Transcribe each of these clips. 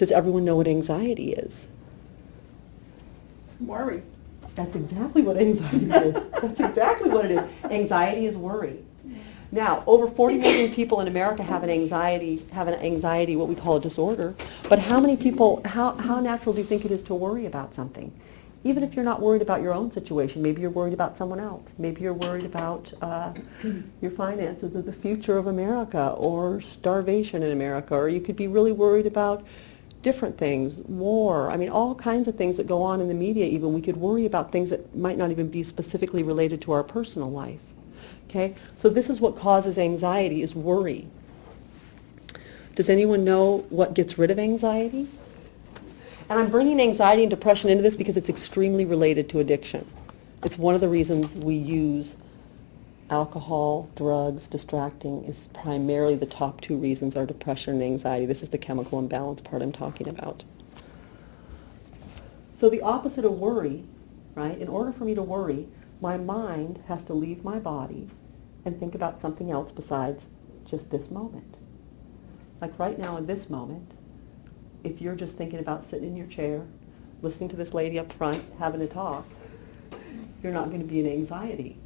Does everyone know what anxiety is? Worry. That's exactly what anxiety is. That's exactly what it is. Anxiety is worry. Now, over 40 million people in America have an anxiety, what we call a disorder. But how many people, how natural do you think it is to worry about something? Even if you're not worried about your own situation, maybe you're worried about someone else. Maybe you're worried about your finances or the future of America or starvation in America. Or you could be really worried about different things, war. I mean, all kinds of things that go on in the media even. We could worry about things that might not even be specifically related to our personal life. Okay? So this is what causes anxiety, is worry. Does anyone know what gets rid of anxiety? And I'm bringing anxiety and depression into this because it's extremely related to addiction. It's one of the reasons we use alcohol, drugs, distracting is primarily the top two reasons are depression and anxiety. This is the chemical imbalance part I'm talking about. So the opposite of worry, right? In order for me to worry, my mind has to leave my body and think about something else besides just this moment. Like right now in this moment, if you're just thinking about sitting in your chair, listening to this lady up front, having a talk, you're not going to be in anxiety.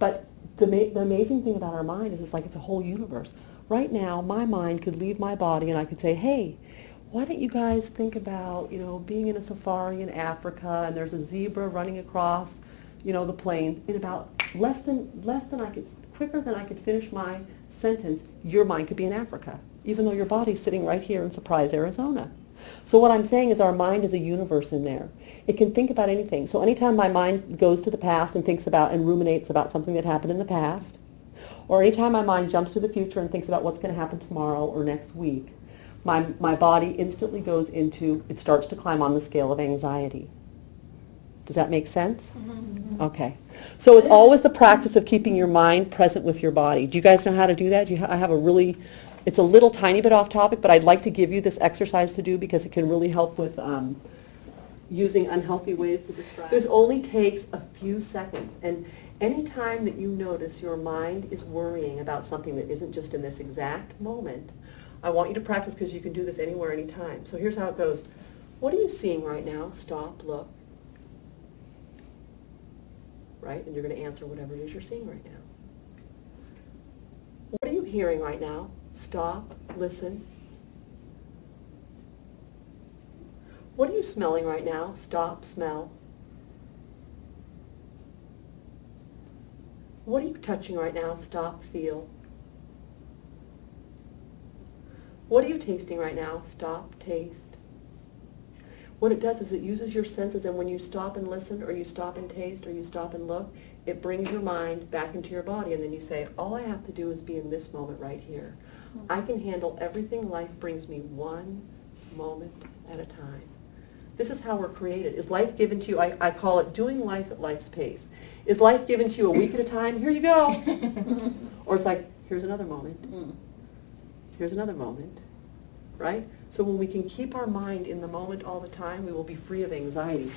But the amazing thing about our mind is it's like it's a whole universe. Right now, my mind could leave my body and I could say, hey, why don't you guys think about, being in a safari in Africa and there's a zebra running across, the plains in about quicker than I could finish my sentence, your mind could be in Africa, even though your body's sitting right here in Surprise, Arizona. So what I'm saying is our mind is a universe in there. It can think about anything. So anytime my mind goes to the past and thinks about and ruminates about something that happened in the past, or anytime my mind jumps to the future and thinks about what's going to happen tomorrow or next week, my body instantly goes into, it starts to climb on the scale of anxiety. Does that make sense? Mm-hmm. Okay. So it's always the practice of keeping your mind present with your body. Do you guys know how to do that? I have a really, it's a little tiny bit off topic, but I'd like to give you this exercise to do because it can really help with using unhealthy ways to distract. This only takes a few seconds. And any time that you notice your mind is worrying about something that isn't just in this exact moment, I want you to practice because you can do this anywhere, anytime. So here's how it goes. What are you seeing right now? Stop, look. Right? And you're going to answer whatever it is you're seeing right now. What are you hearing right now? Stop, listen. What are you smelling right now? Stop, smell. What are you touching right now? Stop, feel. What are you tasting right now? Stop, taste. What it does is it uses your senses, and when you stop and listen, or you stop and taste, or you stop and look, it brings your mind back into your body, and then you say, all I have to do is be in this moment right here. I can handle everything life brings me one moment at a time. This is how we're created. Is life given to you, I call it doing life at life's pace. Is life given to you a week at a time? Here you go. Or it's like, here's another moment. Here's another moment. Right? So when we can keep our mind in the moment all the time, we will be free of anxiety.